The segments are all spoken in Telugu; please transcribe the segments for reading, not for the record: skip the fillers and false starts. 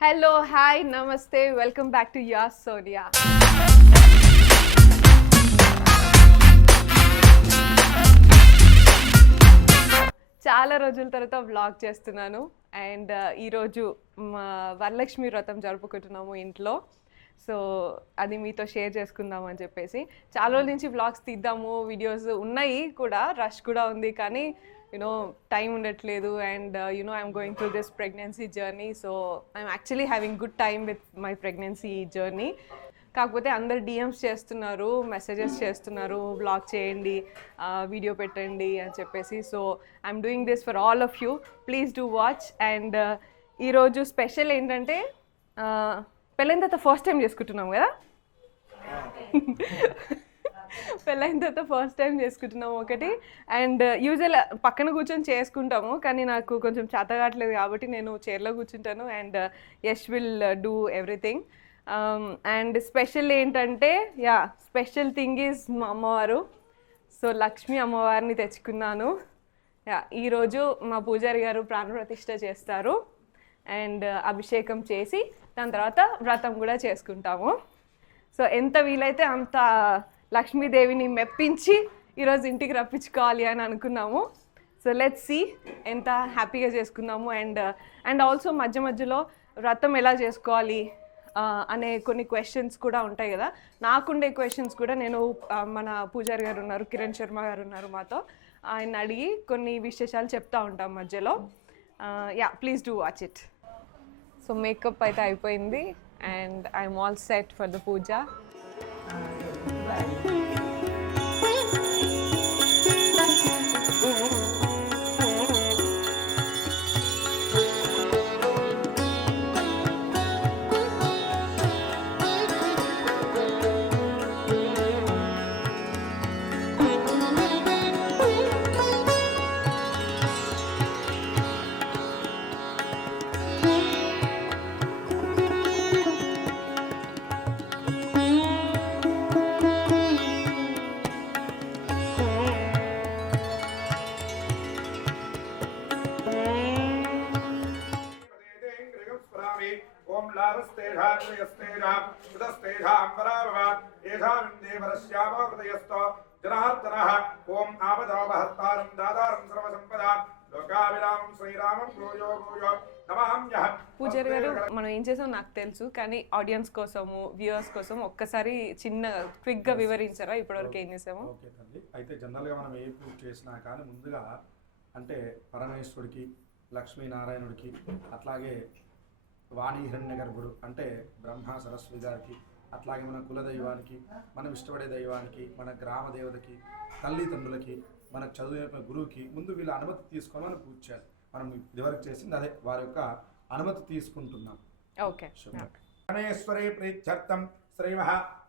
Hello, hi, namaste. Welcome back to Yas Sonia. చాలా రోజుల తర్వాత వ్లాగ్ చేస్తున్నాను అండ్ ఈరోజు మా వరలక్ష్మి వ్రతం జరుపుకుంటున్నాము ఇంట్లో. సో అది మీతో షేర్ చేసుకుందాం అని చెప్పేసి చాలా రోజుల నుంచి వ్లాగ్స్ తీద్దాము, వీడియోస్ ఉన్నాయి కూడా, రష్ కూడా ఉంది, కానీ టైం ఉండట్లేదు. And I'm going through this pregnancy journey. So I'm actually having good time with my pregnancy journey. కాకపోతే అందరు డిఎమ్స్ చేస్తున్నారు, మెసేజెస్ చేస్తున్నారు, వ్లాగ్ చేయండి, వీడియో పెట్టండి అని చెప్పేసి. So I'm doing this for all of you. Please do watch. And ఈరోజు స్పెషల్ ఏంటంటే పెళ్ళైన తర్వాత ఫస్ట్ టైం చేసుకుంటున్నాం కదా. పెళ్ళైన తర్వాత ఫస్ట్ టైం చేసుకుంటున్నాము ఒకటి. అండ్ యూజువల్ పక్కన కూర్చొని చేసుకుంటాము, కానీ నాకు కొంచెం చేత కావట్లేదు కాబట్టి నేను చైర్లో కూర్చుంటాను and Yash will do everything. And special ఏంటంటే స్పెషల్ థింగ్ ఈజ్ మా అమ్మవారు. సో లక్ష్మీ అమ్మవారిని తెచ్చుకున్నాను. ఈరోజు మా పూజారి గారు ప్రాణప్రతిష్ఠ చేస్తారు అండ్ అభిషేకం చేసి దాని తర్వాత వ్రతం కూడా చేసుకుంటాము. సో ఎంత వీలైతే అంత లక్ష్మీదేవిని మెప్పించి ఈరోజు ఇంటికి రప్పించుకోవాలి అని అనుకున్నాము. సో లెట్స్ సీ ఎంత హ్యాపీగా చేసుకుందాము. అండ్ ఆల్సో మధ్య మధ్యలో వ్రతం ఎలా చేసుకోవాలి అనే కొన్ని క్వశ్చన్స్ కూడా ఉంటాయి కదా. నాకుండే క్వశ్చన్స్ కూడా నేను మన పూజారి గారు ఉన్నారు, కిరణ్ శర్మ గారు ఉన్నారు మాతో, ఆయన అడిగి కొన్ని విశేషాలు చెప్తా ఉంటాం మధ్యలో. Please do watch it. So makeup అయితే అయిపోయింది and I'm all set for the puja. ओम लाभस्तेषां कृतस्तेषां पराभव येषामिन्देवरस्यामो हृदयस्थो जनार्दनः ओम आपदोपहर्तारं दातारं सर्वसम्पदां लोकाभिरामं श्रीरामं भूयो भूयो नमाम्यः. పూజారి గారు, మనం ఏం చేసాం నాకు తెలుసు, కానీ ఆడియన్స్ కోసము, వ్యూవర్స్ కోసం ఒక్కసారి చిన్న క్విక్గా వివరించారా ఇప్పటివరకు ఏం చేసాము? ఓకే తల్లి, అయితే జనరల్గా మనం ఏ పూజ చేసినా కానీ ముందుగా అంటే పరమేశ్వరుడికి, లక్ష్మీనారాయణుడికి, అట్లాగే వాణి హిరణ్య గర్భుడు అంటే బ్రహ్మ సరస్వతి గారికి, అట్లాగే మన కులదైవానికి, మనం ఇష్టపడే దైవానికి, మన గ్రామ దేవతకి, తల్లిదండ్రులకి, మనకు చదువు గురువుకి ముందు వీళ్ళ అనుమతి తీసుకొని మనం పూజ చేయాలి. మనం ఇదివరకు చేసింది అదే, వారి యొక్క అనుమతి తీసుకుంటున్నాం. ఓకే. పరమేశ్వరే ప్రీత్యర్థం శ్రీ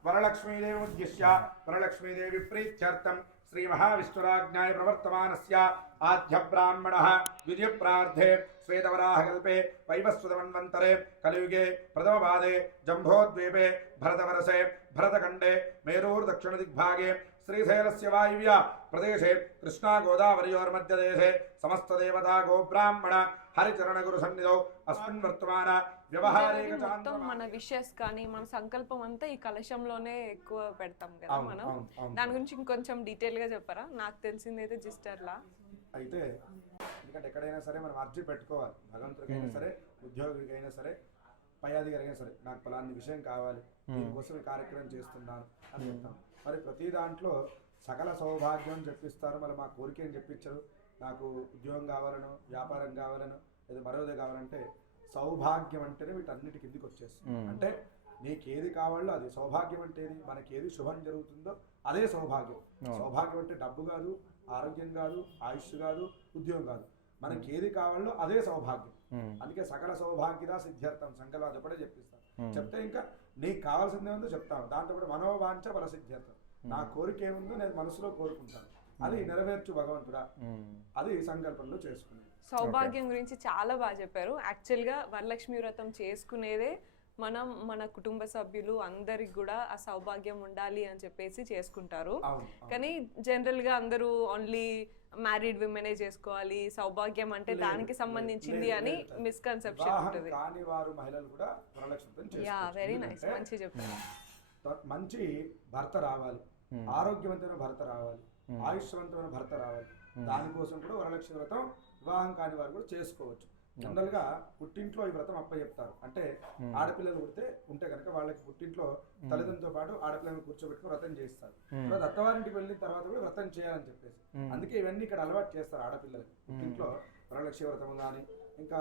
వరలక్ష్మీదేవి ఉద్దిశ్య వరలక్ష్మీదేవి ప్రీత్యర్థం శ్రీ మహావిష్ణురాజ్ఞాయ ప్రవర్తమానస్య ఆద్య బ్రాహ్మణః ద్వితీయ ప్రార్థే శ్వేతవరాహకల్పే వైవస్వతమన్వంతరే కలియుగే ప్రథమపాదే జంబోద్వీపే భరతవరసే భరతఖండే మేరూర్ దక్షిణ దిగ్భాగే శ్రీశైలస్య వాయువ్య ప్రదేశే కృష్ణా గోదావరియోర్మధ్యదేశే సమస్త దేవతా గోబ్రాహ్మణ హరిచరణ గురు సన్నిధౌ అస్మిన్ వర్తమాన వ్యవహారిక మొత్తం మన విషెస్ కానీ మన సంకల్పం అంతా ఈ కలశంలోనే ఎక్కువ పెడతాం కదా మనం. దాని గురించి ఇంకొంచెం డీటెయిల్ గా చెప్పారా? నాకు తెలిసింది అయితే జిస్టర్లా అయితే, ఎందుకంటే ఎక్కడైనా సరే మనం అర్జీ పెట్టుకోవాలి. భగవంతుడికైనా సరే, ఉద్యోగికైనా సరే, పై అధికారికైనా సరే, నాకు ఫలాన్ని విషయం కావాలి, దీనికోసం ఈ కార్యక్రమం చేస్తున్నాను అని చెప్తాం. మరి ప్రతి దాంట్లో సకల సౌభాగ్యం చెప్పిస్తారు. మరి మా కోరిక ఏం చెప్పించరు, నాకు ఉద్యోగం కావాలను, వ్యాపారం కావాలను, లేదా మరోదే కావాలంటే సౌభాగ్యం అంటేనే వీటన్నిటి కిందికి వచ్చేస్తుంది. అంటే నీకేది కావాలో అది సౌభాగ్యం. అంటే మనకేది శుభం జరుగుతుందో అదే సౌభాగ్యం. సౌభాగ్యం అంటే డబ్బు కాదు, ఆరోగ్యం కాదు, ఆయుష్ కాదు, ఉద్యోగం కాదు. మనకి ఏది కావాలో అదే సౌభాగ్యం. అందుకే సకల సౌభాగ్యదా సిద్ధ్యర్థం సంకల్పం అది ఒకటే చెప్పిస్తాను. చెప్తే ఇంకా నీకు కావాల్సింది ఏముందో చెప్తాను. దాంతో కూడా మనోవాంఛ బల సిద్ధ్యర్థం. నా కోరిక ఏముందో నేను మనసులో కోరుకుంటాను, అది నెరవేర్చు భగవంతుడా, అది సంకల్పంలో చేసుకునేది. సౌభాగ్యం గురించి చాలా బాగా చెప్పారు. యాక్చువల్గా వరలక్ష్మి వ్రతం చేసుకునేదే మనం మన కుటుంబ సభ్యులు అందరికి కూడా ఆ సౌభాగ్యం ఉండాలి అని చెప్పేసి చేసుకుంటారు. కానీ జనరల్ గా అందరూ ఓన్లీ మ్యారీడ్ విమెనే చేసుకోవాలి, సౌభాగ్యం అంటే దానికి సంబంధించింది అని మిస్కన్సెప్షన్ ఉంటుంది. కానీ వారు మహిళలు కూడా వరలక్ష్మితం చేసుకోవచ్చు. వెరీ నైస్, మంచి చెప్తారు. మంచి భర్త రావాలి, ఆరోగ్యవంతమైన భర్త రావాలి, ఆయుష్వంతమైన భర్త రావాలి. దానికోసం కూడా వరలక్ష్మి వ్రతం వివాహం కాని వారు కూడా చేసుకోవచ్చు. జనరల్ గా పుట్టింట్లో ఈ వ్రతం చెప్తారు. అంటే ఆడపిల్లలు ఉంటే కనుక వాళ్ళకి పుట్టింట్లో తల్లిదండ్రులతో పాటు ఆడపిల్లలను కూర్చోబెట్టుకుని వ్రతం చేస్తారు. తర్వాత అత్తవారింటికి వెళ్ళిన తర్వాత కూడా వ్రతం చేయాలని చెప్పేసి అందుకే ఇవన్నీ ఇక్కడ అలవాటు చేస్తారు ఆడపిల్లలకి. పుట్టింట్లో వరలక్ష్మి వ్రతం కానీ ఇంకా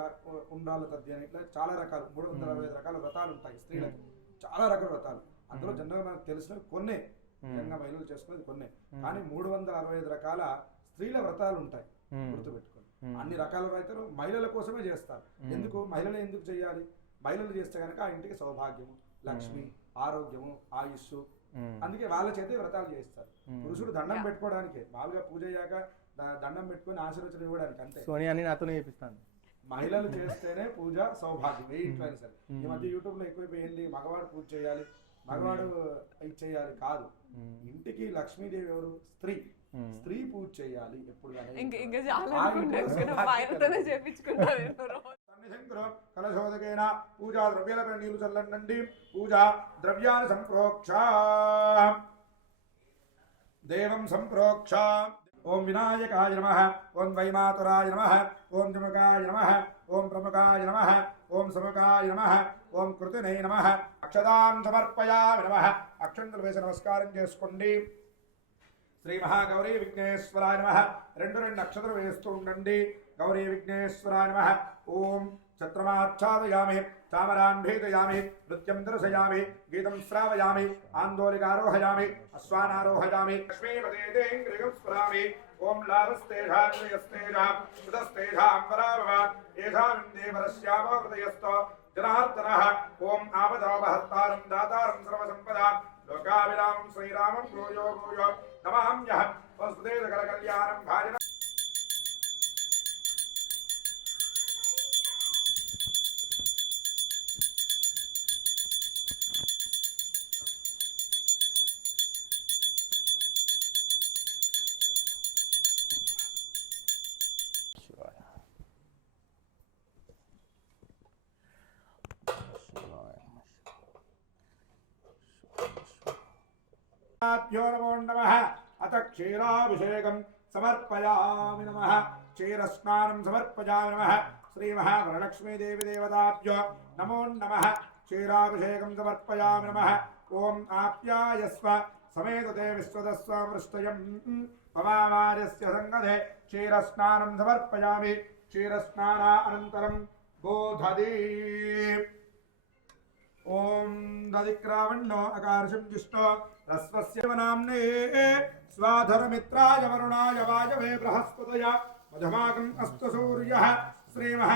ఉండాల తద్ది అని ఇట్లా చాలా రకాలు 365 రకాల వ్రతాలు ఉంటాయి స్త్రీలకు. చాలా రకాల వ్రతాలు. అందులో జనరల్గా మనకు తెలిసిన కొన్నే నిజంగా మహిళలు చేసుకునేది కొన్నే. కానీ 365 రకాల స్త్రీల వ్రతాలు ఉంటాయి. గుర్తుపెట్టుకోండి. అన్ని రకాల రైతులు మహిళల కోసమే చేస్తారు. ఎందుకు మహిళలు ఎందుకు చేయాలి? మహిళలు చేస్తే కనుక ఆ ఇంటికి సౌభాగ్యము, లక్ష్మి, ఆరోగ్యము, ఆయుష్, అందుకే వాళ్ళ చేతే వ్రతాలు చేస్తారు. పురుషుడు దండం పెట్టుకోవడానికి, మామూలుగా పూజ అయ్యాక దండం పెట్టుకుని ఆశీర్వచనం ఇవ్వడానికి అంతే. నాతోనే చేపిస్తాను. మహిళలు చేస్తేనే పూజ సౌభాగ్యం. ఏ ఇంట్లో అయినా సరే. ఈ మధ్య యూట్యూబ్ లో ఎక్కువైపోయింది మగవాడు పూజ చేయాలి, మగవాడు ఇది చేయాలి కాదు. ఇంటికి లక్ష్మీదేవి ఎవరు? స్త్రీ. స్త్రీ పూజ చేయాలి ఎప్పుడు. కలశోదకేన పూజా ద్రవ్యాలపై నీళ్లు చల్లండి. పూజా ద్రవ్యాన్ని సంప్రోక్ష దేవం సంప్రోక్ష. ఓం వినాయకాయ నమః, ఓం వైమాతురాయ నమః, ఓం జముకాయ నమః, ఓం ప్రముఖాయ నమః, ఓం సముఖాయ నమః, ఓం కృతినే నమః. అక్షదాం సమర్పయామి నమః. అక్షంతలు వేసి నమస్కారం చేసుకోండి. శ్రీ మహాగౌరీ విఘ్నేశ్వరాయ నమః. రెండు అక్షతలు వేస్తూ ఉండండి. గౌరీ విఘ్నేశ్వరాయ నమః. ఓం ఛత్రమాచ్ఛాదయామి, చామరాన్ భేదయామి, నృత్యం దర్శయామి, గీతం శ్రావయామి, ఆందోళికారోహయామి, అశ్వానారోహయామి, లక్ష్మీపదేంద్రియం స్మరామి. ఓం లాభస్తేజాన్వయస్తేజా సుతస్తేజాంబరాభవ ఏషామిందేవరశ్యామో హృదయస్థో జనార్దనః. ఓం ఆపదాపహర్తారం దాతారం సర్వసంపదా లోకాభిరామం శ్రీరామం భూయో భూయో నమామ్యః. వసుదే సకల కళ్యాణం భాజన. నమో నమః. అత క్షీరాభిషేకం సమర్పయామి నమః. క్షీరస్నానం సమర్పయామి నమః. శ్రీ మహావరలక్ష్మీదేవి దేవతాభ్యో నమో నమః. క్షీరాభిషేకం సమర్పయామి నమః. ఓం ఆప్యాయస్వ సమేతతే విశ్వదస్వ మృష్టయం పవామార్యస్య సంగదే క్షీరస్నానం సమర్పయామి. క్షీరస్నానానంతరం గోధదీ. ఓం దదిక్రావణ్ణో అకార్షం జిష్టో రస్వస్య నామ్నే స్వాధరమిత్రాయ వరుణాయ వాయవే బృహస్పతయ మధుమాకం అస్తు సూర్యః. శ్రీమః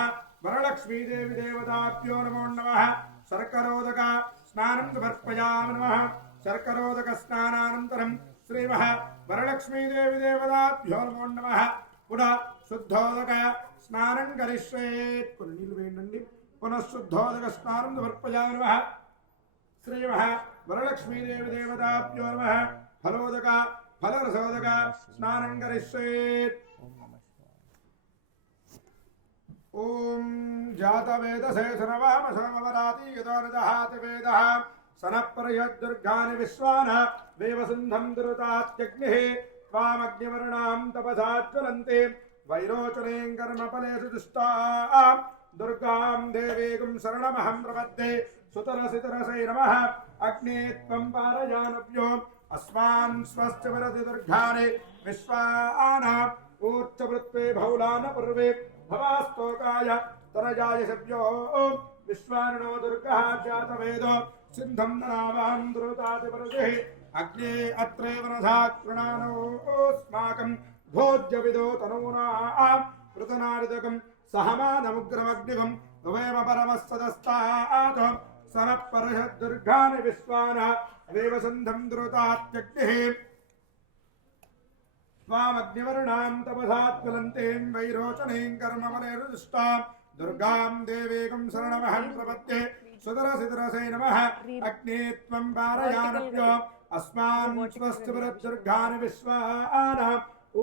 వరలక్ష్మీదేవి దేవతాభ్యో నమో నమః. శర్కరోదక స్నానం సమర్పయామి నమః. శర్కరోదక స్నానానంతరం శ్రీమః వరలక్ష్మీదేవి దేవతాభ్యో నమో నమః. పునః శుద్ధోదక స్నానం కరిష్యేత్. కొన్ని నీళ్ళు వేయండి. పునః శుద్ధోదక స్నానం సమర్పయామి నమః. శ్రీమః వరలక్ష్మీదేవి దేవతాభ్యో నమః. ఫలోదక ఫలరసోదక స్నానం కరిష్యేత్. ఓం జాతవేదసే సునవామసోమవరాతి యతో నదహాతి వేదః సనఃపర్యద్దుర్గాని విశ్వాన దేవసింధం దురుతాత్యగ్నిః త్వామగ్నివర్ణాం తపసా జ్వలంతే వైరోచనేం కర్మఫలేషు దుష్టాం దుర్గాం దేవీగుం శరణమహం ప్రపద్యే. సుతరసితరసై నమః. అగ్నే త్వం పారయానభ్యో అస్మాన్ స్వస్య వరది దుర్గాని విశ్వాన ఊర్చవృత్వే బహుళాన పూర్వే భవాస్తోకాయ తనజాయ సభ్యో విశ్వానో దుర్గః జాతవేదో సింధం నామాం దురుతాతి పరదే. అగ్నే అత్రేవ నధాకృణానోస్మాకం భోజ్యవిదో తనూనాం పృతనారిదకం సహమానముగ్రమగ్నివం ఉభయమ పరమస్తదస్తాత్ సనఃపర్యద్దుర్గాని విశ్వాన దేవసంధం దురుతాత్యగ్నిః త్వామగ్నివర్ణాం తపసా జ్వలంతేం వైరోచనేం కర్మఫలేషు దుష్టాం దుర్గాం దేవీగుం శరణమహం ప్రపద్యే. సుదరసిదరసే నమః అగ్నే త్వం పారయానభ్యో అస్మాన్ స్వస్తివృద్ధుర్గాని విశ్వాన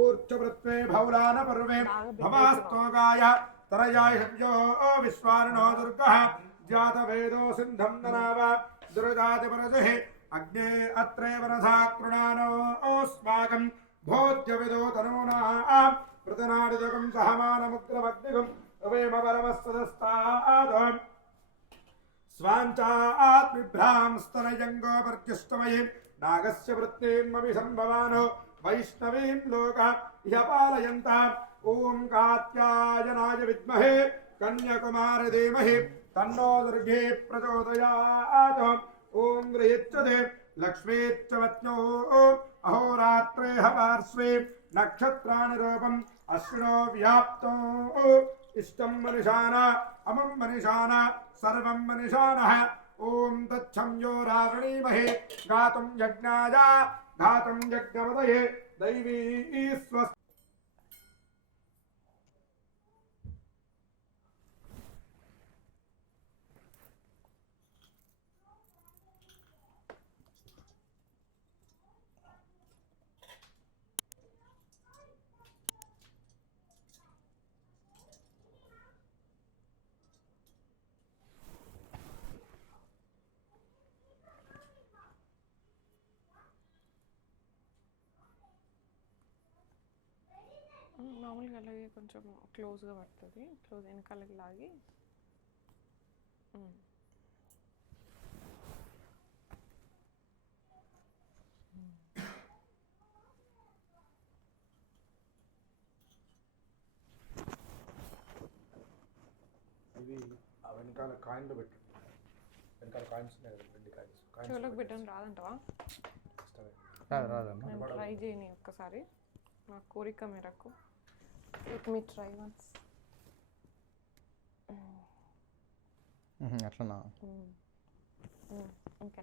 ఊర్ధ్వవృత్వే భౌరాన పర్వే భవాస్తోగాయ తరయాయ హవ్యో విశ్వానో దుర్గః జాతవేదో సింధం ననావ దుర్గాదిపరజః అగ్నే అత్రే వరధా కృణానో ఓస్మాకం భోజ్యవిదో తనూనా ప్రతనాడిదకం సహమానముగ్రమగ్నిగం అవేమ పరమస్తదస్తాదం స్వాంచాత్మిభ్రాం స్తనయంగోపర్యుష్టమయే నాగస్య వృత్తేమపి సంభవానో వైష్ణవీం లోక ఇహ పాలయంతాం ఓం కాత్యాయనాయ విద్మహే కన్యాకుమారి ధీమహి తన్నో దుర్గే ప్రచోదయాత్ ఓం గృహ్యచ్చతే లక్ష్మీచ్చవత్నో అహోరాత్రే పార్శ్వే నక్షత్రాణి రూపం అశ్వినో వ్యాప్తో ఇష్టం మనిషాన అమం మనిషాన సర్వం మనిషానః ఓం తచ్చంయో రావణీమహే గాతుం యజ్ఞాయ గాతుం యజ్ఞవదయే దైవీ స్వస్తి. మామూలుగా అలాగే కొంచెం క్లోజ్గా పడుతుంది, క్లోజ్ వెనకాలకి లాగి ఇవి ఆ వెనకాల కాయిన్లో పెట్టు. వెనకాల కాయిన్స్ ఉన్నాయి కదా, 2 కాయిన్స్. చెవులకు పెట్టడం రాదంటవా? రాదమ్మా. నేను ట్రై చేయని ఒక్కసారి, నా కోరిక మేరకు. Let me try once. అట్లనా? ఇంకా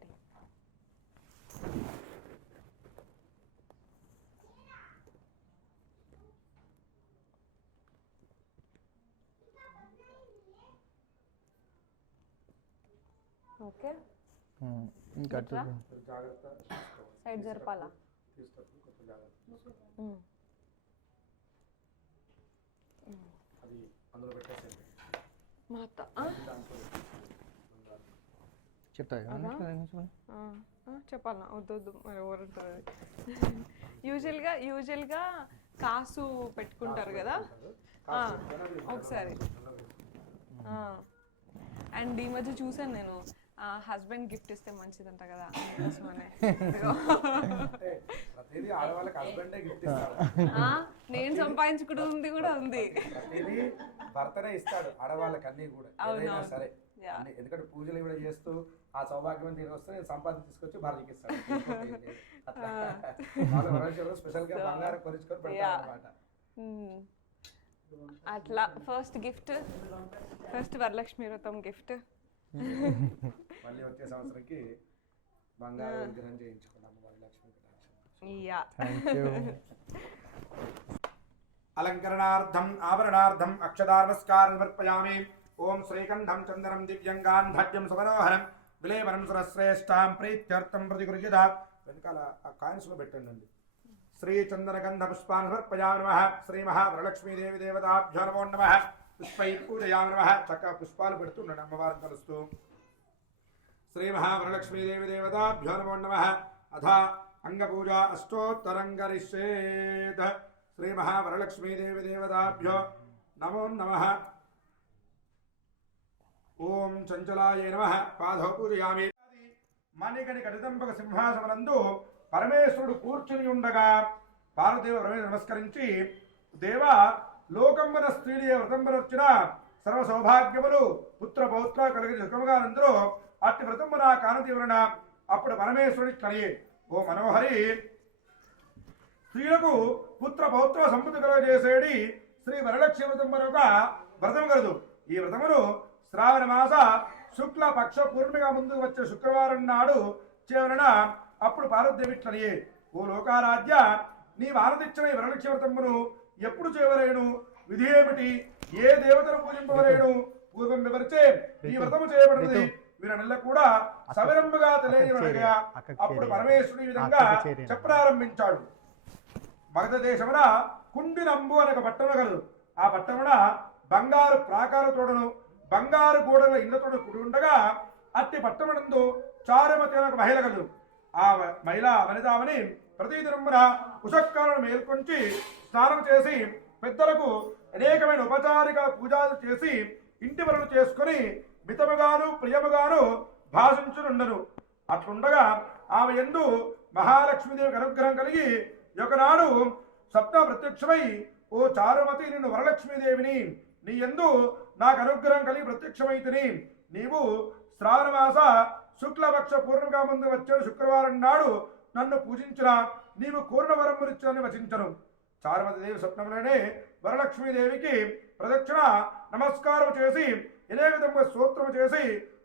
ఓకే, ఇంకా జాగ్రత్త సైడ్ జరపాలా? తీసుకొచ్చి కొంచెం జాగ్రత్త అది అందులో పెట్టేసేయండి. మా అత్త చెప్తా చెప్పాలా? వద్దు వద్దు, మరి ఎవరు ఉంటుంది? యూజువల్గా కాసు పెట్టుకుంటారు కదా, ఒకసారి. అండ్ ఈ మధ్య చూసాను నేను, హస్బెండ్ గిఫ్ట్ ఇస్తే మంచిదంట కదా, అందుకోసమనే. ప్రతిదీ ఆడవాళ్ళకి హస్బెండే గిఫ్ట్ ఇస్తాడు. నేను సంపాదించుకుంటుంది కూడా ఉంది. ప్రతిదీ భర్తనే ఇస్తాడు ఆడవాళ్ళకి, అన్ని కూడా ఏదైనా సరే. ఎందుకంటే పూజలు కూడా చేస్తూ ఆ సౌభాగ్యం తిరిగి వస్తే సంపాదన తీసుకొచ్చి భార్యకి ఇస్తాడు. స్పెషల్ గా బంగారం కొనుక్కొని పెడతారు అన్నమాట. అట్లా ఫస్ట్ వరలక్ష్మి వ్రతం గిఫ్ట్. మళ్ళీ వచ్చే సంవత్సరంకి బంగారు విగ్రహం చేయించుకున్నాము వరలక్ష్మి. అలంకరణార్థం ఆభరణార్థం అక్షదార్మస్కారం సమర్పయామి. ఓం శ్రీకంఠం చందనం దివ్యంగాన్ భద్యం సుమనోహరం విలేవనం సురశ్రేష్టాం ప్రీత్యర్థం ప్రతిగృహ్యత. వెనకాల ఆ కాయిన్స్ లో పెట్టండి. శ్రీ చందనగంధ పుష్పాన్ సమర్పయామి నమః. శ్రీ మహావరలక్ష్మీదేవి దేవతాభ్యో నమో నమః. పుష్పై పూజయామి నమః. చక్కగా పుష్పాలు పెడుతుండండి అమ్మవారిని కలుస్తూ. శ్రీ మహావరలక్ష్మీదేవి దేవతాభ్యో నమో నమః. అథ అంగపూజ అష్టోత్తరం కరిష్యేత్. శ్రీ మహావరలక్ష్మీదేవి దేవతాభ్యో నమో నమః. ఓం చంచలాయ నమః. పాదౌ పూజయామి. మణికణి కటితంబక సింహాసనందు పరమేశ్వరుడు కూర్చుని ఉండగా పార్వదేవ నమస్కరించి, దేవ లోకంబన స్త్రీడి వ్రతంబన వచ్చిన సర్వ సౌభాగ్యములు పుత్ర పౌత్ర కలిగి సుఖముగా నందులో అట్టి వ్రతంబన కానతీవరణ. అప్పుడు పరమేశ్వరుడి కలిగి, ఓ మనోహరి, స్త్రీలకు పుత్ర పౌత్ర సంపద కలుగజేసేడి శ్రీ వరలక్ష్మి వ్రతం ఒక వ్రతం కలదు. ఈ వ్రతమును శ్రావణ మాస శుక్ల పక్ష పూర్ణిమగా ముందు వచ్చే శుక్రవారం నాడు చేయవలన. అప్పుడు పార్వదేవిట్లనియే, ఓ లోకారాధ్య, నీ వారదిచ్చిన ఈ వరలక్ష్మి వ్రతమును ఎప్పుడు చేయవలేను? విధి ఏమిటి? ఏ దేవతను పూజింపవలేను? పూర్వం వివరిచే ఈ వ్రతము చేయబడినది. వీరనెల్ల కూడా సవిరంబుగా తెలియనివనగా అప్పుడు పరమేశ్వరుడు ఈ విధంగా చెప్పారంభించాడు. మగధ దేశమున కుండినంబు అనే ఒక పట్టణం కలదు. ఆ పట్టణమున బంగారు ప్రాకారతోడను బంగారు గోడల ఇళ్లతోడు కూడి ఉండగా అట్టి పట్టణమునందు చారుమతి అనే ఒక మహిళ కలదు. ఆ మహిళ వనితామని ప్రతిదినమున ఉషక్కాలను మేల్కొంచి స్నానం చేసి పెద్దలకు అనేకమైన ఉపచారిక పూజలు చేసి ఇంటి పనులు చేసుకుని మితముగాను ప్రియముగాను భాషించునుండను. అట్లుండగా ఆమె యందు మహాలక్ష్మీదేవికి అనుగ్రహం కలిగి ఒకనాడు స్వప్న ప్రత్యక్షమై, ఓ చారుమతి, నిన్ను వరలక్ష్మీదేవిని, నీ యందు నాకు అనుగ్రహం కలిగి ప్రత్యక్షమైతిని. నీవు శ్రావణమాస శుక్లపక్ష పూర్ణిమగా ముందు వచ్చే శుక్రవారం నాడు నన్ను పూజించిన నీవు కోరిన వరమునిచ్చని వచించను. చారుమతి దేవి స్వప్నంలోనే వరలక్ష్మీదేవికి ప్రదక్షిణ నమస్కారం చేసి ఇదే విధంగా స్తోత్రము చేసి,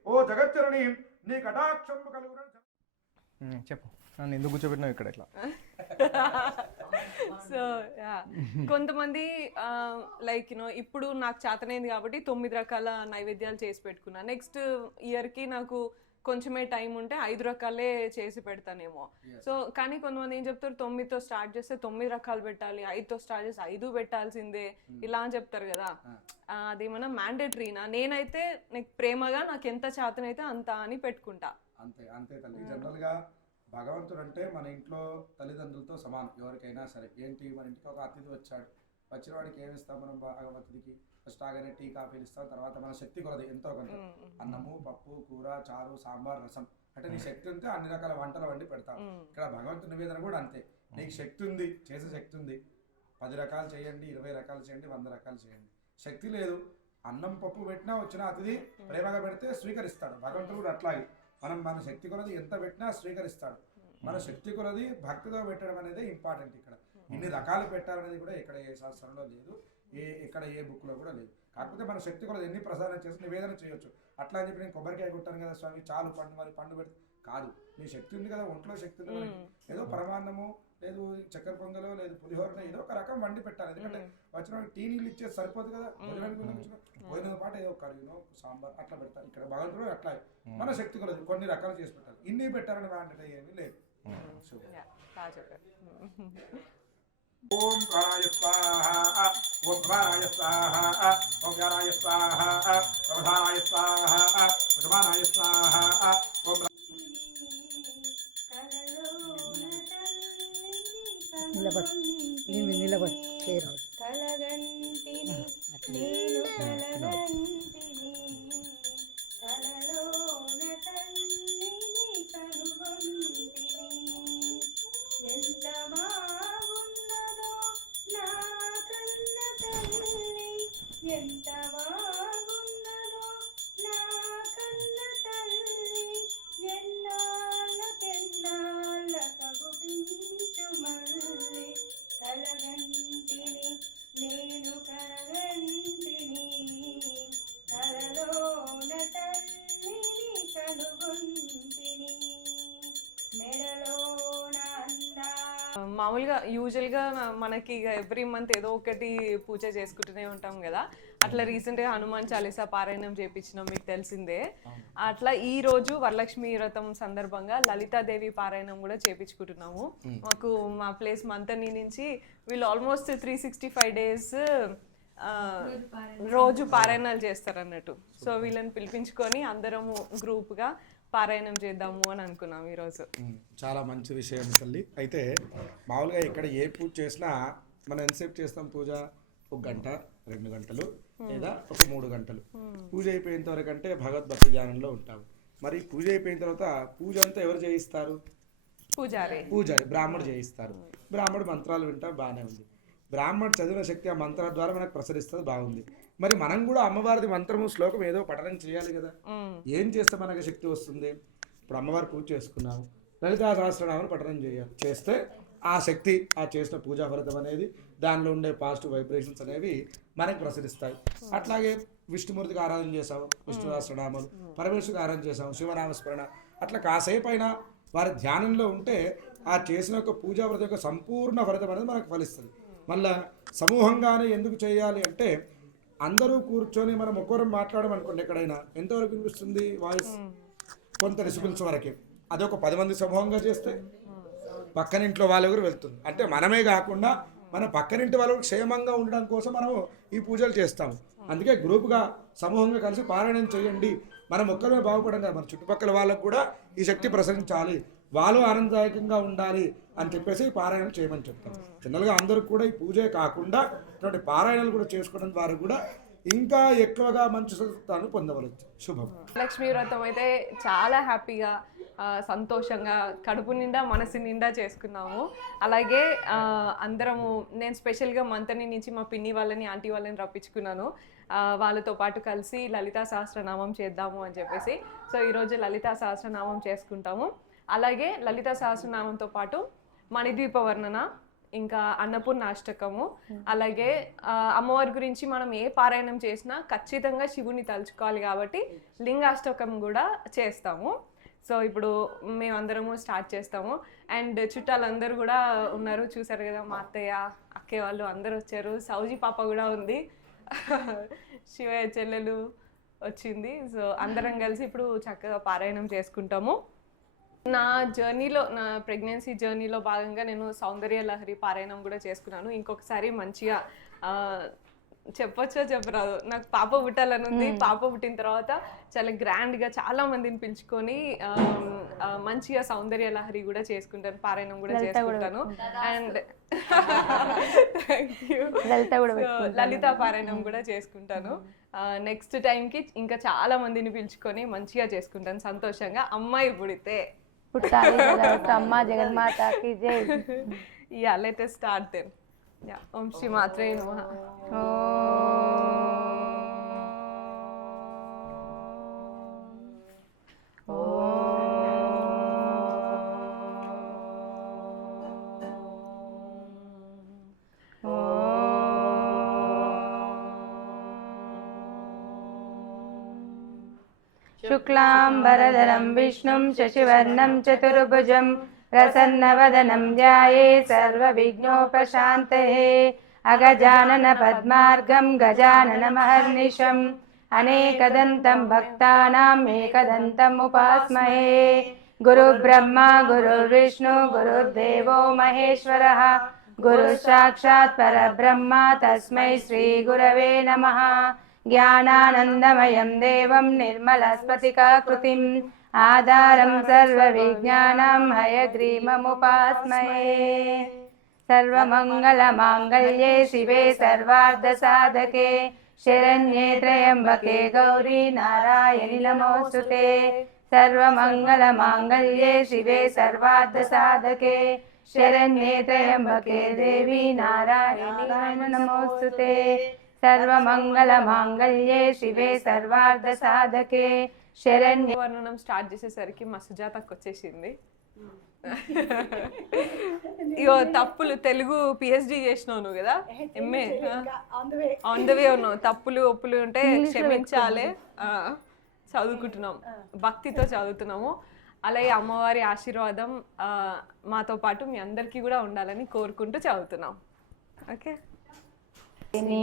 ఓ జగచ్చరణి, నీ కటాక్షము కలుగునని చెప్పు. నన్ను ఎందుకు కూర్చోబెట్టినావు ఇక్కడ ఇట్లా? సో కొంతమంది లైక్ ఇప్పుడు నాకు చేతనైంది కాబట్టి 9 రకాల నైవేద్యాలు చేసి పెట్టుకున్నా. నెక్స్ట్ ఇయర్కి నాకు కొంచెమే టైం ఉంటే 5 రకాలే చేసి పెడతానేమో. సో కానీ కొంతమంది ఏం చెప్తారు, 9తో స్టార్ట్ చేస్తే 9 రకాలు పెట్టాలి, 5తో స్టార్ట్ చేస్తే 5 పెట్టాల్సిందే ఇలా అని చెప్తారు కదా. అదేమన్నా మ్యాండేటరీనా? నేనైతే నాకు ప్రేమగా నాకు ఎంత చేతనైతే అంత అని పెట్టుకుంటా. అంతే అంతే తల్లి. జనరల్గా భగవంతుడు అంటే మన ఇంట్లో తల్లిదండ్రులతో సమానం. ఎవరికైనా సరే ఏంటి, మన ఇంటికి ఒక అతిథి వచ్చాడు, వచ్చిన వాడికి ఏమి ఇస్తాం మనం? అతిథికి ఫస్ట్ ఆగానే టీ కాఫీలు ఇస్తాం. తర్వాత మన శక్తి కొలది ఎంతో కొంత అన్నము పప్పు కూర చారు సాంబార్ రసం అంటే నీ శక్తి ఉంటే అన్ని రకాల వంటలు వండి పెడతాం. ఇక్కడ భగవంతుని నివేదన కూడా అంతే. నీకు శక్తి ఉంది, చేసే శక్తి ఉంది, 10 రకాలు చేయండి, 20 రకాలు చేయండి, 100 రకాలు చేయండి. శక్తి లేదు, అన్నం పప్పు పెట్టినా వచ్చిన అతిథి ప్రేమగా పెడితే స్వీకరిస్తాడు. భగవంతుడు కూడా అట్లాగే మన శక్తి కొలది ఎంత పెట్టినా స్వీకరిస్తాడు. మన శక్తి కొలది భక్తితో పెట్టడం అనేది ఇంపార్టెంట్. ఇక్కడ ఇన్ని రకాలు పెట్టాలనేది కూడా ఇక్కడ ఏ శాస్త్రంలో లేదు, ఇక్కడ ఏ బుక్లో కూడా లేదు. కాకపోతే మన శక్తి కొలది ఎన్ని ప్రసాదం చేసి నివేదన చేయొచ్చు. అట్లా అని చెప్పి నేను కొబ్బరికాయ కొట్టాను కదా స్వామి చాలు పండు పెడితే కాదు. నీ శక్తి ఉంది కదా, ఒంట్లో శక్తి ఉంది కదా, ఏదో పరమాన్నము లేదు చక్కెర పొంగలో లేదు పులిహోరలో ఏదో ఒక రకం వండి పెట్టాలి. ఎందుకంటే వచ్చిన టీ నీళ్ళు ఇచ్చేది సరిపోదు కదా. భోజనం పాటు ఏదో కర్రీనో సాంబార్ అట్లా పెడతారు. ఇక్కడ భగవంతుడు అట్లా మన శక్తి కొలది కొన్ని రకాలు చేసి పెట్టాలి. ఇన్ని పెట్టాలని అంటే ఏమీ లేదు. ఓం ప్రాణాయ స్వాహా, ఓం ప్రాణాయ స్వాహా, ఓం జ్ఞానాయ స్వాహా, ప్రధానాయ స్వాహా, ప్రధానాయ స్వాహా, ఓం నిలబడి నిలబడి చేరు కలగంటిని నేను కలగంటిని కలలోన తల్లిని కనుగొంటిని ఎంత బాగున్నదో నా కన్న తల్లి ఎంత బాగున్నదో నా కన్న తల్లి ఎన్నాళ్ళకెన్నాళ్ళ కగుపించు మల్లి కలగంటిని నేను కలగంటిని కలలోన తల్లిని కనుగొంటిని మెడలోన అందా. మామూలుగా యూజువల్గా మనకి ఎవ్రీ మంత్ ఏదో ఒకటి పూజ చేసుకుంటూనే ఉంటాం కదా. అట్లా రీసెంట్గా హనుమాన్ చాలీసా పారాయణం చేయించినాం, మీకు తెలిసిందే. అట్లా ఈ రోజు వరలక్ష్మి వ్రతం సందర్భంగా లలితాదేవి పారాయణం కూడా చేయించుకుంటున్నాము. మాకు మా ప్లేస్ మంతని నుంచి వీళ్ళు ఆల్మోస్ట్ 365 days రోజు పారాయణాలు చేస్తారు అన్నట్టు. సో వీళ్ళని పిలిపించుకొని అందరము గ్రూప్గా పారాయణం చేద్దాము అని అనుకున్నాం ఈరోజు. చాలా మంచి విషయం తల్లి. అయితే మామూలుగా ఇక్కడ ఏ పూజ చేసినా మనం ఎంతసేపు చేస్తాం పూజ? 1 గంట 2 గంటలు లేదా ఒక 3 గంటలు. పూజ అయిపోయిన వరకు అంటే భగవద్భక్తి ధ్యానంలో ఉంటాం. మరి పూజ అయిపోయిన తర్వాత పూజ అంతా ఎవరు చేయిస్తారు? పూజారి, బ్రాహ్మడు చేయిస్తారు. బ్రాహ్మడు మంత్రాలు వింటాం, బాగానే ఉంది. బ్రాహ్మడు చదివిన శక్తి ఆ మంత్రాల ద్వారా మనకు ప్రసరిస్తుంది, బాగుంది. మరి మనం కూడా అమ్మవారిది మంత్రము శ్లోకం ఏదో పఠనం చేయాలి కదా. ఏం చేస్తే మనకు శక్తి వస్తుంది? ఇప్పుడు అమ్మవారి పూజ చేసుకున్నాము, లలితా సహస్రనామాన్ని పఠనం చేయాలి. చేస్తే ఆ శక్తి, ఆ చేసిన పూజా ఫలితం అనేది, దానిలో ఉండే పాజిటివ్ వైబ్రేషన్స్ అనేవి మనకి ప్రసరిస్తాయి. అట్లాగే విష్ణుమూర్తికి ఆరాధన చేసాము, విష్ణు సహస్రనామాలు, పరమేశ్వరికి ఆరాధన చేసాము, శివనామస్మరణ, అట్లా కాసేపు అయినా వారి ధ్యానంలో ఉంటే ఆ చేసిన యొక్క పూజా వ్రతం యొక్క సంపూర్ణ ఫలితం అనేది మనకు ఫలిస్తుంది. మళ్ళా సమూహంగానే ఎందుకు చేయాలి అంటే, అందరూ కూర్చొని మనం ఒక్కొక్కరం మాట్లాడమనుకోండి, ఎక్కడైనా ఎంతవరకు వినిపిస్తుంది వాయిస్? కొంత డిసిప్లిన్స్ వరకే. అది ఒక 10 మంది సమూహంగా చేస్తే పక్కనింట్లో వాళ్ళ కూడా వెళ్తుంది. అంటే మనమే కాకుండా మన పక్కనింటి వాళ్ళు క్షేమంగా ఉండడం కోసం మనం ఈ పూజలు చేస్తాము. అందుకే గ్రూప్గా సమూహంగా కలిసి పారాయణం చేయండి. మనం ఒక్కరే బాగుపడం కదా, మన చుట్టుపక్కల వాళ్ళకు కూడా ఈ శక్తి ప్రసరించాలి, వాళ్ళు ఆనందదాయకంగా ఉండాలి అని చెప్పేసి పారాయణం చేయమని చెప్తాం. జనరల్గా అందరికి కూడా ఈ పూజే కాకుండా ఇటువంటి పారాయణాలు కూడా చేసుకోవడం ద్వారా కూడా ఇంకా ఎక్కువగా మంచి ఫలితాలను పొందవచ్చు. శుభం. లక్ష్మీ వ్రతం అయితే చాలా హ్యాపీగా సంతోషంగా కడుపు నిండా మనసు నిండా చేసుకున్నాము. అలాగే అందరము నేను స్పెషల్గా మంతని నుంచి మా పిన్ని వాళ్ళని ఆంటీ వాళ్ళని రప్పించుకున్నాను. వాళ్ళతో పాటు కలిసి లలితా సహస్రనామం చేద్దాము అని చెప్పేసి. సో ఈరోజు లలితా సహస్రనామం చేసుకుంటాము. అలాగే లలితా సహస్రనామంతో పాటు మణిద్వీప వర్ణన, ఇంకా అన్నపూర్ణాష్టకము, అలాగే అమ్మవారి గురించి మనం ఏ పారాయణం చేసినా ఖచ్చితంగా శివుని తలుచుకోవాలి కాబట్టి లింగాష్టకం కూడా చేస్తాము. సో ఇప్పుడు మేమందరము స్టార్ట్ చేస్తాము. అండ్ చుట్టాలందరూ కూడా ఉన్నారు, చూసారు కదా, మా అత్తయ్య అక్కయ్య వాళ్ళు అందరూ వచ్చారు. సౌజీ పాప కూడా ఉంది, శివయ్య చెల్లెలు వచ్చింది. సో అందరం కలిసి ఇప్పుడు చక్కగా పారాయణం చేసుకుంటాము. నా జర్నీలో, నా ప్రెగ్నెన్సీ జర్నీలో భాగంగా నేను సౌందర్య లహరి పారాయణం కూడా చేసుకున్నాను. ఇంకొకసారి మంచిగా చెప్పొచ్చో చెప్పరాదు, నాకు పాప పుట్టాలని ఉంది. పాప పుట్టిన తర్వాత చాలా గ్రాండ్గా చాలా మందిని పిలుచుకొని మంచిగా సౌందర్య లహరి కూడా చేసుకుంటాను, పారాయణం కూడా చేసుకుంటాను. అండ్ లలిత పారాయణం కూడా చేసుకుంటాను. నెక్స్ట్ టైంకి ఇంకా చాలా మందిని పిలుచుకొని మంచిగా చేసుకుంటాను సంతోషంగా. అమ్మాయి పుడితే అమ్మ జగన్మాతకి జై. Yeah, let us start then. Yeah, ఓం శ్రీ మాత్రే నమః. శుక్లాంబరధరం విష్ణుం శశివర్ణం చతుర్భుజం ప్రసన్నవదనం ధ్యాయే సర్వవిఘ్నోపశాంతయే. అగజానన పద్మార్గం గజాననమహర్నిశం అనేకదంతం భక్తానాం ఏకదంతం ఉపాస్మహే. గురుబ్రహ్మా గురుర్విష్ణు గురుర్దేవో మహేశ్వరః. గురు సాక్షాత్ పరబ్రహ్మ తస్మై శ్రీ గురవే నమః. జ్ఞానానందమయం దేవం నిర్మలస్ఫటికాకృతిం ఆధారం సర్వవిజ్ఞానం హయగ్రీవముపాస్మహే. సర్వమంగళమాంగళ్యే శివే సర్వార్థసాధకే శరణ్యే త్రయంబకే గౌరీ నారాయణి నమోస్తుతే. సర్వమంగళమాంగళ్యే శివే సర్వార్థసాధకే శరణ్యే త్రయంబకే దేవి నారాయణి నమోస్తుతే. సర్వమంగళమాంగళ్యే శివే సర్వార్థసాధకే శరణ్యే. వర్ణనం స్టార్ట్ చేసేసరికి మా సుజాతకు వచ్చేసింది. ఇగో తప్పులు, తెలుగు PhD చేసినావు నువ్వు కదా, MA ఆన్ ద వే ఉన్నావు. తప్పులు ఒప్పులు ఉంటే క్షమించాలి. చదువుకుంటున్నాం, భక్తితో చదువుతున్నాము. అలాగే అమ్మవారి ఆశీర్వాదం మాతో పాటు మీ అందరికీ కూడా ఉండాలని కోరుకుంటూ చదువుతున్నాం. ఓకే.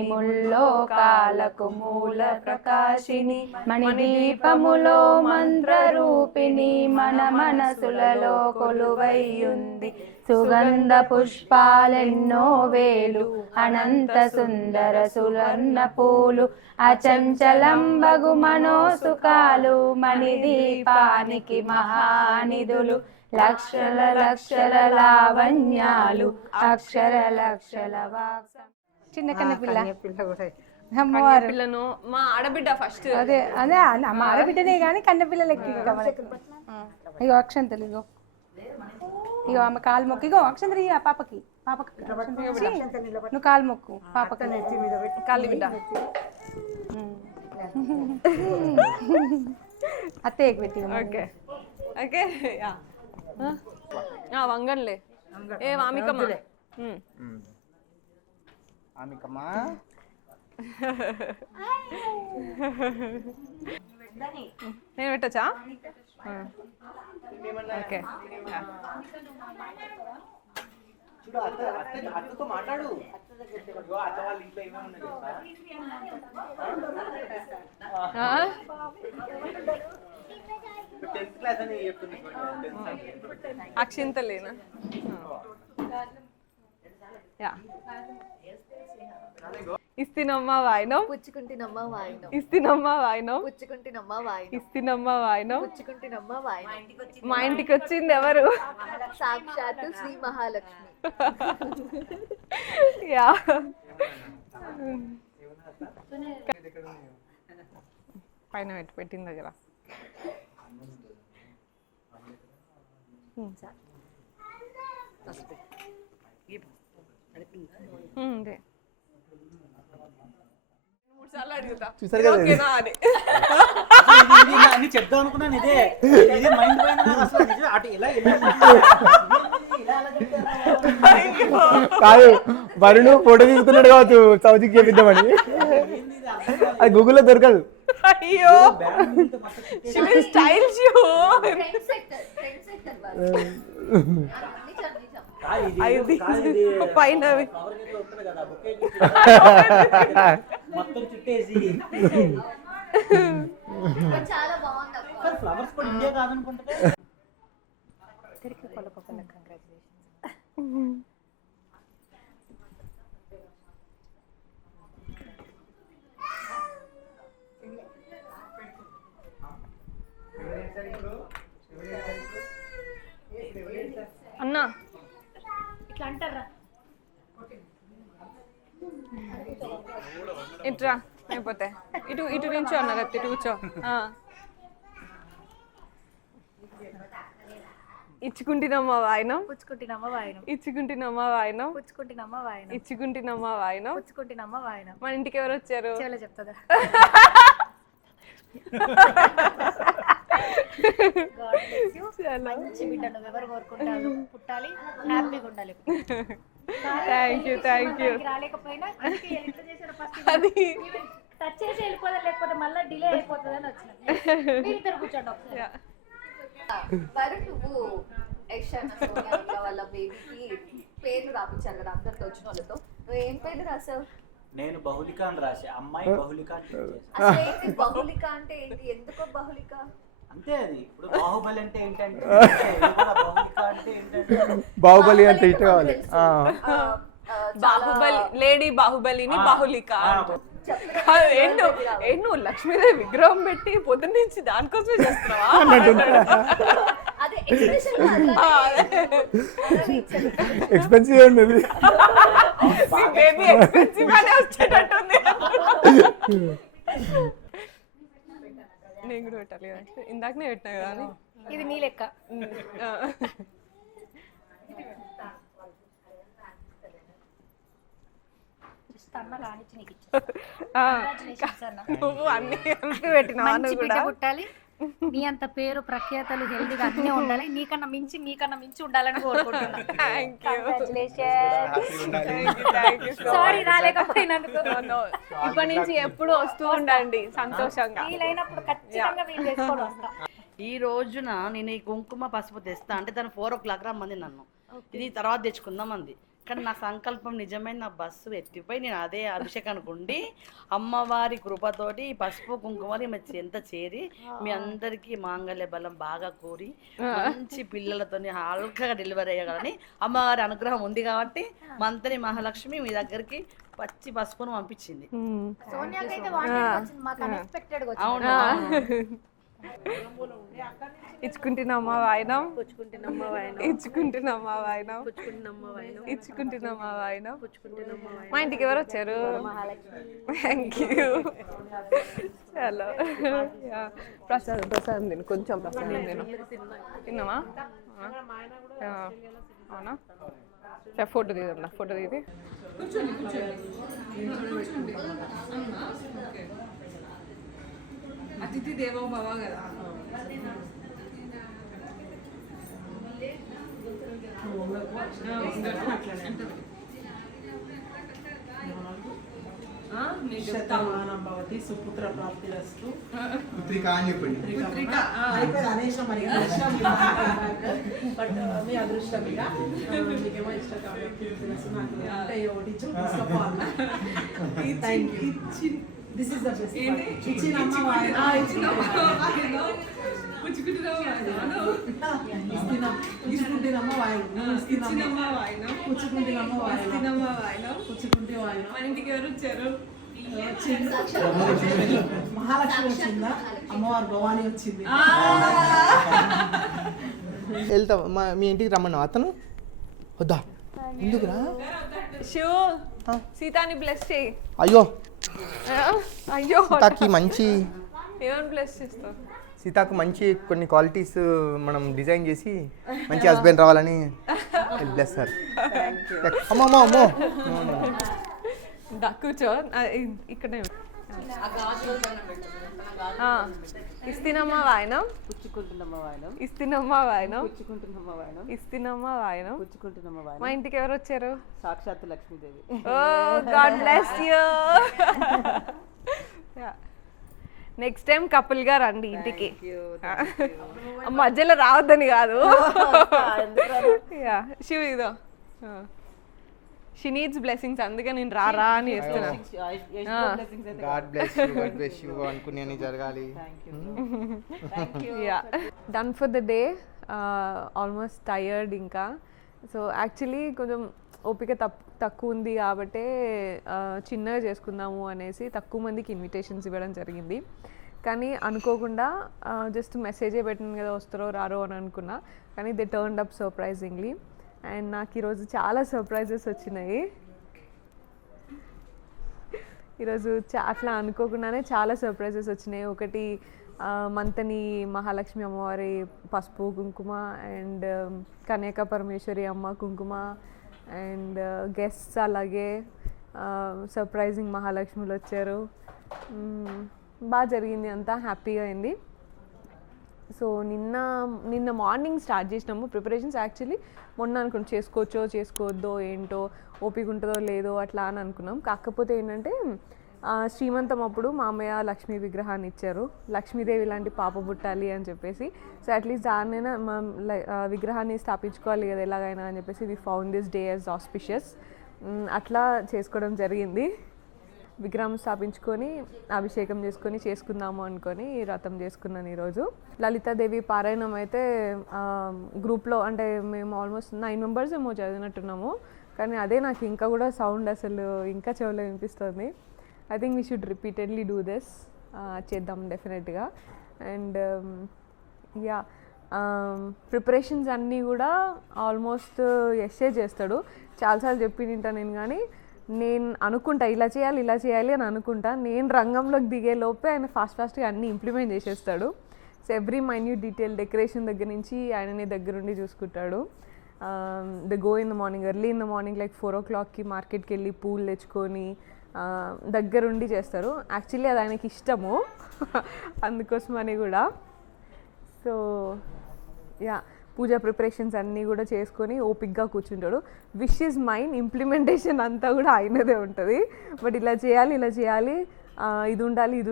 ముల్లోకాలకు మూల ప్రకాశిని మణిదీపములో మంత్రరూపిణి మన మనసులలో కొలువైయుంది. సుగంధ పుష్పాలెన్నో వేలు అనంత సుందర సువర్ణ పూలు అచంచలంబగు మనోసుకాలు మణిదీపానికి మహానిధులు. లక్షల లక్షల లావణ్యాలు అక్షర లక్షల వాక్స. చిన్న కన్నపిల్ల అమ్మవారు పిల్లను మా ఆడబిడ్డ ఫస్ట్. అదే అదే మా ఆడబిడ్డనే కానీ కన్నపిల్లలకి ఇగో అక్షంతలు, ఇగో ఇగో ఆమె కాలు మొక్కు, ఇగో అక్షంతలు ఇక పాపకి నువ్వు కాలు మొక్కు పాపకి కాలి బిడ్డ. అత్తయ్యకి పెట్టి. Okay okay. వంగన్లే ఏ వామికమ్మ. ఆమెకమ్మా నేను పెట్టచ్చా? ఓకే. అక్షింతలేనా యా ఇస్తినమ్మా వాయినం పుచ్చుకుంటినమ్మ వాయినం ఇస్తినమ్మా వాయినం పుచ్చుకుంటినమ్మ వాయినం ఇస్తినమ్మా వాయినం పుచ్చుకుంటినమ్మ వాయినం మా ఇంటికి వచ్చింది ఎవరు సాక్షాత్తు శ్రీ మహాలక్ష్మి యా పైన పెట్టిన దగ్గర అదే 3 సార్లు అడుగుతా చూసారు కదా ఓకేనా అని అన్ని చెప్దాం అనుకున్నాను ఇదే మైండ్ పోయింది నాకు అసలు నిజం అటు ఇలా కాదు వరుణ్ ఫోటో తీసుకున్నాడు కావచ్చు సౌజికి చేపిద్దామని అది గూగుల్లో దొరకదు. అయ్యో స్టైల్ షో పైన మొత్తం చుట్టేసి చాలా బాగుంది ఫ్లవర్స్ కూడా ఇండియా కాదనుకుంటా. అన్నా ఇట్లా అంటారా ఇట్రా అయిపోతే ఇటు ఇటు నుంచో అన్న కత్తి ఇటు కూర్చో ఇచ్చుకుంటున్నామా వాయినం పుచ్చుకుంటినమ్మ వాయినం ఇచ్చుకుంటున్నామా వాయినం పుచ్చుకుంటినమ్మ వాయినం ఇచ్చుకుంటున్నామా వాయినం పుచ్చుకుంటినమ్మ వాయినం మన ఇంటికి ఎవరు వచ్చారు చెవులో చెప్తుందా మంచి బిడ్డ నువ్వు ఎవరు కోరుకుంటారు పుట్టాలి హ్యాపీగా ఉండాలి థ్యాంక్ యూ రాలేకపోయినా అది టచ్ చేసి వెళ్ళిపోదా లేకపోతే మళ్ళీ డిలే అయిపోతుంది అని వచ్చిన ఇద్దరు కూర్చోండి ఒకసారి వరుణ్ నువ్వు యశాన సోనియా వాళ్ళ బేబీకి పేర్లు రాపించారు కదా అందరితో వచ్చిన వాళ్ళతో నువ్వు ఏం పేర్లు రాసావు నేను బహుళిక అని రాసా అమ్మాయి బహుళిక అని అసలు ఏంటి బహుళిక అంటే ఏంటి ఎందుకో బహుళిక అంతే అది ఇప్పుడు బాహుబలి అంటే ఏంటంటే బహుళిక అంటే ఏంటంటే బాహుబలి అంటే ఇటు కావాలి. బాహుబలి లేడీ బాహుబలిని బాహులిక ఏంటో లక్ష్మీదేవి విగ్రహం పెట్టి పొద్దున్న నుంచి దానికోసమే చేస్తున్నావా అదే ఎక్స్ప్రెషన్ ఎక్స్పెన్సివ్ ఉన్నది. బేబీ ఎక్స్పెన్సివ్ గానే వచ్చేటట్టుంది నేను కూడా పెట్టాలి కదా ఇందాకనే పెట్టినా కదా అని ఇది నీ లెక్క నువ్వు అన్ని కలిపి పెట్టినావా నువ్వు కూడా పుట్టాలి నీ అంత పేరు ప్రఖ్యాతలు హెల్దీగా అన్నీ ఉండాలి నీకన్నా మించి ఉండాలని కోరుకుంటున్నా సారీ రాలేకపోయినందుకు ఇప్పటి నుంచి ఎప్పుడు వస్తూ ఉండండి సంతోషంగా వీలైనప్పుడు ఖచ్చితంగా వీలు చేసుకొని వస్తా ఈ రోజున నేను ఈ కుంకుమ పసుపు తెస్తా అంటే తను 4 o'clock రమ్మంది నన్ను ఇది తర్వాత తెచ్చుకుందాం అంది కానీ నా సంకల్పం నిజమైన నా బస్సు ఎత్తిపోయి నేను అదే అభిషేకానికి ఉండి అమ్మవారి కృపతోటి పసుపు కుంకుమని ఎంత చేరి మీ అందరికీ మాంగళ్య బలం బాగా కోరి మంచి పిల్లలతోని హల్కగా డెలివరీ అయ్యాలని అమ్మవారి అనుగ్రహం ఉంది కాబట్టి మంత్రి మహాలక్ష్మి మీ దగ్గరికి పచ్చి పసుపును పంపించింది. అవును ఇచ్చుకుంటున్నామా వాయినం ఇచ్చుకుంటున్నామా వాయినం మా ఇంటికి ఎవరు వచ్చారు థ్యాంక్ యూ హలో ప్రసాదం తిను కొంచెం ప్రసాదం తిను తిన్నామా అవునా ఫోటో తీద్దాం ఫోటో తీది అతిథి దేవో భవ కదా సుపుత్ర ప్రాప్తిరస్తు పుత్రిక అని చెప్పండి. అనేషం మరి బట్ మీ అదృష్టం ఇక మీకేమో ఇష్టం కాబట్టి తెలుసు నాకు అంటే ఒకటి చూసుకోవాలి. దిస్ ఇస్ ద బెస్ట్ ఇచ్చిన అమ్మ ఇస్తుంటేనమ్మ వాయినం ఇచ్చినమ్మ వాయినం పుచ్చుకుంటేనమ్మ వాయినం పుచ్చుకుంటే వాయినం మన ఇంటికి ఎవరు వచ్చారు? మహాలక్ష్మి వచ్చిందా, అమ్మవారు భవాని వచ్చింది. వెళ్తాం మీ ఇంటికి రమ్మన్నా అతను వద్దా ఎందుకురా షూ సీతాని బ్లెస్ చేయి. అయ్యో అయ్యో సీతాకి మంచి ఏమని బ్లెస్ చేస్తావు? సీతాకు మంచి కొన్ని క్వాలిటీస్ మనం డిజైన్ చేసి మంచి హస్బెండ్ రావాలని బ్లెస్ సార్. అమ్మో అమ్మో అమ్మో కూర్చో ఇక్కడే. ఇస్తినమ్మా వాయనం పుచ్చుకుంటున్నమ్మ వాయనం ఇస్తినమ్మా వాయనం పుచ్చుకుంటున్నమ్మ వాయనం ఇస్తినమ్మా వాయనం పుచ్చుకుంటున్నమ్మ మా వాయనం. ఇంటికి ఎవరు వచ్చారు? సాక్షాత్ Lakshmidevi. Oh God bless you. Next time couple గా రండి ఇంటికి. మధ్యలో రావద్దని కాదు. శివ ఇదో షీ నీడ్స్ బ్లెస్సింగ్స్, అందుకే నేను రా అని చెప్తున్నా. గాడ్ బ్లెస్ యూ అనుకునే జరగాలి. Done for the day. Almost tired ఇంకా. సో యాక్చువల్లీ కొంచెం ఓపిక తక్కువ ఉంది కాబట్టి చిన్నగా చేసుకుందాము అనేసి తక్కువ మందికి ఇన్విటేషన్స్ ఇవ్వడం జరిగింది. కానీ అనుకోకుండా జస్ట్ మెసేజే పెట్టింది కదా వస్తారో రారో అని అనుకున్నా, కానీ they turned up surprisingly. And నాకు ఈరోజు చాలా సర్ప్రైజెస్ వచ్చినాయి. ఈరోజు అట్లా అనుకోకుండానే చాలా సర్ప్రైజెస్ వచ్చినాయి. ఒకటి మంతని మహాలక్ష్మి అమ్మవారి పసుపు కుంకుమ, అండ్ కన్యక పరమేశ్వరి అమ్మ కుంకుమ, అండ్ గెస్ట్స్ అలాగే సర్ప్రైజింగ్ మహాలక్ష్ములు వచ్చారు. బాగా జరిగింది, అంతా హ్యాపీగా అయింది. సో నిన్న మార్నింగ్ స్టార్ట్ చేసినాము ప్రిపరేషన్స్. యాక్చువల్లీ మొన్న అనుకున్నాం చేసుకోవద్దో ఏంటో, ఓపిక ఉంటుందో లేదో అట్లా అని అనుకున్నాం. కాకపోతే ఏంటంటే శ్రీమంతం అప్పుడు మా అమ్మయ్య లక్ష్మీ విగ్రహాన్ని ఇచ్చారు, లక్ష్మీదేవి లాంటి పాప పుట్టాలి అని చెప్పేసి. సో అట్లీస్ట్ దాన్నైనా విగ్రహాన్ని స్థాపించుకోవాలి కదా ఎలాగైనా అని చెప్పేసి we found this day as auspicious. అట్లా చేసుకోవడం జరిగింది. విగ్రహం స్థాపించుకొని అభిషేకం చేసుకుందాము అనుకొని వ్రతం చేసుకున్నాను ఈరోజు. లలితాదేవి పారాయణం అయితే గ్రూప్లో అంటే మేము ఆల్మోస్ట్ 9 మెంబర్స్ ఏమో చదివినట్టున్నాము, కానీ అదే నాకు ఇంకా కూడా సౌండ్ అసలు ఇంకా చెవులో వినిపిస్తుంది. I think we should repeatedly do this. చేద్దాం డెఫినెట్గా. అండ్ యా ప్రిపరేషన్స్ అన్నీ కూడా ఆల్మోస్ట్ ఎస్ఏ చేస్తాడు. చాలాసార్లు చెప్పి తింటాను నేను, కానీ నేను అనుకుంటా ఇలా చేయాలి అని అనుకుంటా. నేను రంగంలోకి దిగే లోపే ఆయన ఫాస్ట్గా అన్నీ ఇంప్లిమెంట్ చేసేస్తాడు. So every minute detail decoration దగ్గర నుంచి ఆయననే దగ్గరుండి చూసుకుంటాడు. The go in the morning, early in the morning like 4 o'clockకి మార్కెట్కి వెళ్ళి పూలు తెచ్చుకొని దగ్గరుండి చేస్తారు. యాక్చువల్లీ అది ఆయనకి ఇష్టము, అందుకోసమని కూడా. సో యా పూజా ప్రిపరేషన్స్ అన్నీ కూడా చేసుకొని ఓపిక్గా కూర్చుంటాడు. విష్ ఇస్ మైన్, ఇంప్లిమెంటేషన్ అంతా కూడా ఆయనదే ఉంటుంది. బట్ ఇలా చేయాలి ఇది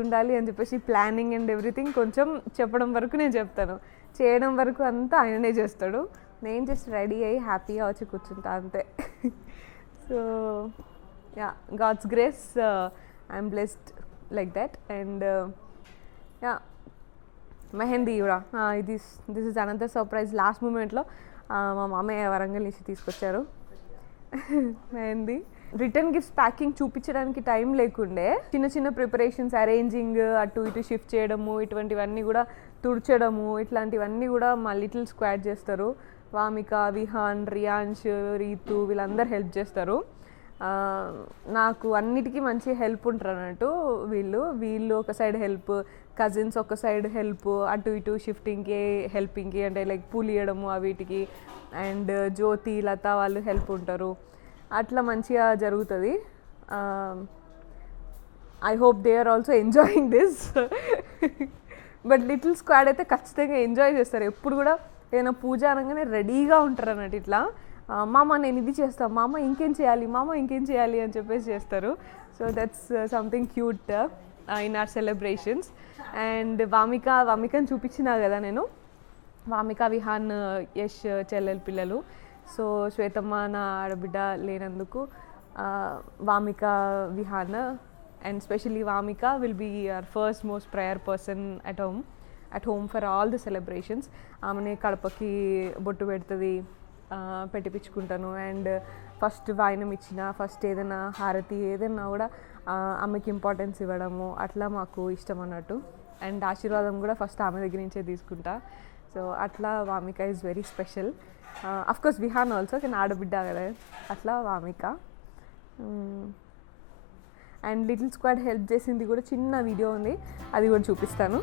ఉండాలి అని చెప్పేసి ప్లానింగ్ అండ్ ఎవ్రీథింగ్ కొంచెం చెప్పడం వరకు నేను చెప్తాను, చేయడం వరకు అంతా ఆయననే చేస్తాడు. నేను జస్ట్ రెడీ అయ్యి హ్యాపీగా వచ్చి కూర్చుంటా అంతే. So ya God's grace I'm blessed like that. And ya mehndi కూడా this is another surprise. Last మూమెంట్లో మా మామయ్య వరంగల్ నుంచి తీసుకొచ్చారు మెహందీ. రిటర్న్ గిఫ్ట్స్ ప్యాకింగ్ చూపించడానికి టైం లేకుండే చిన్న ప్రిపరేషన్స్, అరేంజింగ్, అటు ఇటు షిఫ్ట్ చేయడము, ఇటువంటివన్నీ కూడా తుడ్చడము, ఇట్లాంటివన్నీ కూడా మా లిటిల్ స్క్వాడ్ చేస్తారు. వామిక, విహాన్, రియాన్ష్, రీతు వీళ్ళందరూ హెల్ప్ చేస్తారు. నాకు అన్నిటికీ మంచి హెల్ప్ ఉంటారు అన్నట్టు. వీళ్ళు ఒక సైడ్ హెల్ప్, కజిన్స్ ఒక సైడ్ హెల్ప్, అటు ఇటు షిఫ్టింగ్కి హెల్పింగ్కి అంటే లైక్ పూలు ఇవ్వడము వీటికి. అండ్ జ్యోతి, లత వాళ్ళు హెల్ప్ ఉంటారు. అట్లా మంచిగా జరుగుతుంది. I hope they are also enjoying this. But little squad అయితే ఖచ్చితంగా ఎంజాయ్ చేస్తారు. ఎప్పుడు కూడా ఏదైనా పూజ అనగానే రెడీగా ఉంటారు అన్నట్టు. ఇట్లా మామ నేను ఇది చేస్తాను, మామ ఇంకేం చేయాలి అని చెప్పేసి చేస్తారు. So that's something cute in our celebrations. And వామికని చూపించినా కదా నేను, వామిక, విహాన్, యష్ చెల్లెల పిల్లలు. సో శ్వేతమ్మ నా ఆడబిడ్డ లేనందుకు Vamika, Vihaan and specially Vamika will be our first most prayer person at home. At home for all the celebrations. ఆమెని కడపకి బొట్టు పెడుతుంది, పెట్టిపించుకుంటాను. అండ్ ఫస్ట్ వాయినం ఇచ్చిన, ఫస్ట్ ఏదైనా హారతి ఏదైనా కూడా ఆమెకి ఇంపార్టెన్స్ ఇవ్వడము అట్లా మాకు ఇష్టం అన్నట్టు. అండ్ ఆశీర్వాదం కూడా ఫస్ట్ ఆమె దగ్గర నుంచే తీసుకుంటా. సో అట్లా Vamika is very special. Of course Vihaan also, కానీ ఆడబిడ్డ కదా, అట్లా Vamika. And little squad help చేసింది కూడా చిన్న వీడియో ఉంది, అది కూడా చూపిస్తాను.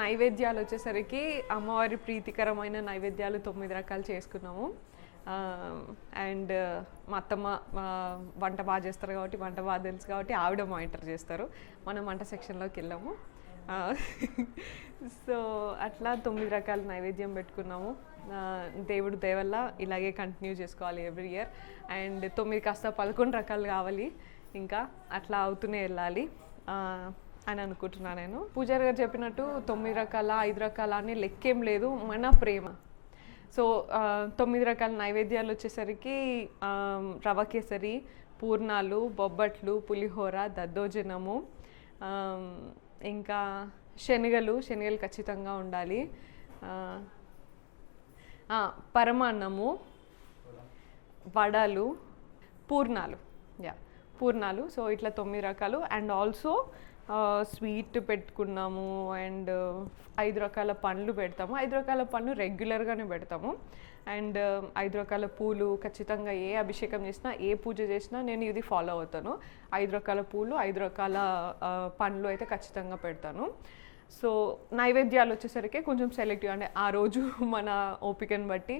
నైవేద్యాలు వచ్చేసరికి అమ్మవారి ప్రీతికరమైన నైవేద్యాలు 9 రకాలు చేసుకున్నాము. అండ్ మా అత్తమ్మ వంట బాగా చేస్తారు కాబట్టి, వంట బాగా తెలుసు కాబట్టి ఆవిడ మానిటర్ చేస్తారు. మనం వంట సెక్షన్లోకి వెళ్ళాము. సో అట్లా 9 రకాల నైవేద్యం పెట్టుకున్నాము. దేవుడు దయ వల్ల ఇలాగే కంటిన్యూ చేసుకోవాలి ఎవ్రీ ఇయర్. అండ్ 9 కాస్త 11 రకాలు కావాలి, ఇంకా అట్లా అవుతూనే వెళ్ళాలి అని అనుకుంటున్నాను నేను. పూజారి గారు చెప్పినట్టు 9 రకాల 5 రకాల అని లెక్కేం లేదు, మన ప్రేమ. సో 9 రకాల నైవేద్యాలు వచ్చేసరికి రవ కేసరి, పూర్ణాలు, బొబ్బట్లు, పులిహోర, దద్దోజనము, ఇంకా శనగలు ఖచ్చితంగా ఉండాలి, పరమాన్నము, వడలు, పూర్ణాలు. పూర్ణాలు. సో ఇట్లా 9 రకాలు. అండ్ ఆల్సో స్వీట్ పెట్టుకున్నాము. అండ్ 5 రకాల పండ్లు పెడతాము. 5 రకాల పండ్లు రెగ్యులర్గానే పెడతాము. అండ్ 5 రకాల పూలు ఖచ్చితంగా, ఏ అభిషేకం చేసినా ఏ పూజ చేసినా నేను ఇది ఫాలో అవుతాను. 5 రకాల పూలు 5 రకాల పండ్లు అయితే ఖచ్చితంగా పెడతాను. సో నైవేద్యాలు వచ్చేసరికి కొంచెం సెలెక్టివ్, అంటే ఆ రోజు మన ఓపికని బట్టి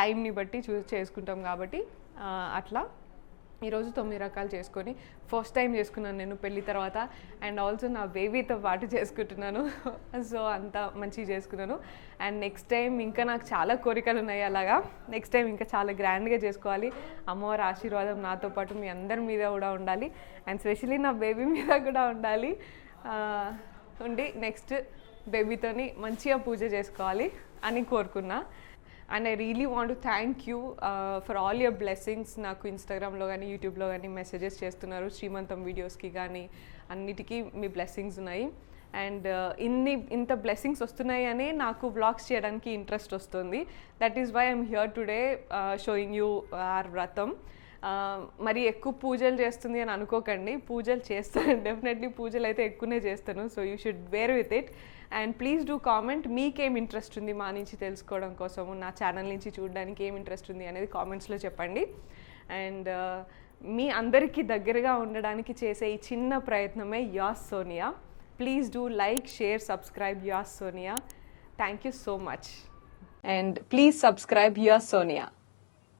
టైంని బట్టి చేసుకుంటాం కాబట్టి అట్లా ఈరోజు 9 రకాలు చేసుకొని ఫస్ట్ టైం చేసుకున్నాను నేను పెళ్ళి తర్వాత. అండ్ ఆల్సో నా బేబీతో పాటు చేసుకుంటున్నాను. సో అంతా మంచిగా చేసుకున్నాను. అండ్ నెక్స్ట్ టైం ఇంకా నాకు చాలా కోరికలు ఉన్నాయి అలాగా. నెక్స్ట్ టైం ఇంకా చాలా గ్రాండ్గా చేసుకోవాలి. అమ్మవారి ఆశీర్వాదం నాతో పాటు మీ అందరి మీద కూడా ఉండాలి. అండ్ స్పెషలీ నా బేబీ మీద కూడా ఉండాలి. ఉండి నెక్స్ట్ బేబీతోని మంచిగా పూజ చేసుకోవాలి అని కోరుకున్నా. And I really want to thank you for all your blessings. నాకు ఇన్స్టాగ్రామ్లో కానీ యూట్యూబ్లో కానీ మెసేజెస్ చేస్తున్నారు. శ్రీమంతం వీడియోస్కి కానీ అన్నిటికీ మీ బ్లెస్సింగ్స్ ఉన్నాయి. అండ్ ఇంత బ్లెస్సింగ్స్ వస్తున్నాయి అని నాకు వ్లాగ్స్ చేయడానికి ఇంట్రెస్ట్ వస్తుంది. That is why I'm here today showing you our vratam. మరి ఎక్కువ పూజలు చేస్తుంది అని అనుకోకండి, పూజలు చేస్తాను డెఫినెట్లీ, పూజలు అయితే ఎక్కువనే చేస్తాను. So you should bear with it. And please do comment, మీకేం ఇంట్రెస్ట్ ఉంది మా నుంచి తెలుసుకోవడం కోసము, నా ఛానల్ నుంచి చూడడానికి ఏం ఇంట్రెస్ట్ ఉంది అనేది కామెంట్స్లో చెప్పండి. అండ్ మీ అందరికీ దగ్గరగా ఉండడానికి చేసే ఈ చిన్న ప్రయత్నమే Yas Sonia. Please do like, share, subscribe Yas Sonia. Thank you so much. And please subscribe Your Sonia.